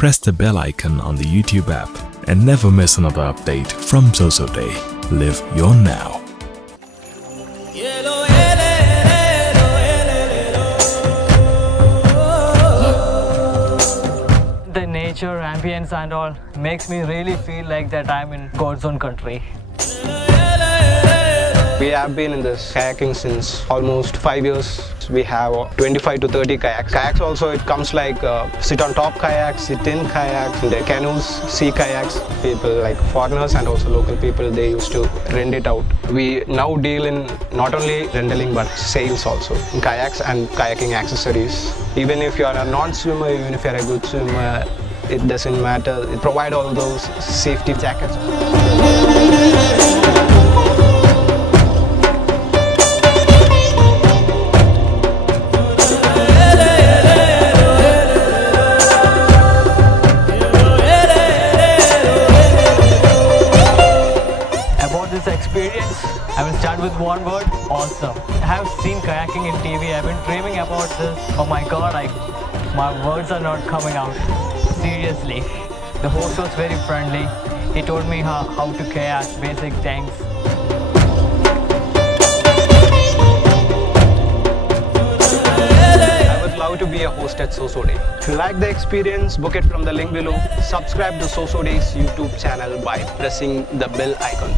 press the bell icon on the YouTube app and never miss another update from Zozoday. Live your now. The nature, ambience and all makes me really feel like that I'm in God's own country. We have been in this kayaking since almost 5 years. We have 25 to 30 kayaks. Kayaks also, it comes like sit on top kayaks, sit in kayaks, and the canoes, sea kayaks. People like foreigners and also local people, they used to rent it out. We now deal in not only renting but sales also in kayaks and kayaking accessories. Even if you are a non-swimmer, even if you are a good swimmer, it doesn't matter. It provides all those safety jackets. Experience, I will start with one word: awesome. I have seen kayaking in TV. I've been dreaming about this. Oh my god, my words are not coming out. Seriously. The host was very friendly. He told me how to kayak, basic things. I would love to be a host at Zozoday. If you like the experience, book it from the link below. Subscribe to Zozoday's YouTube channel by pressing the bell icon.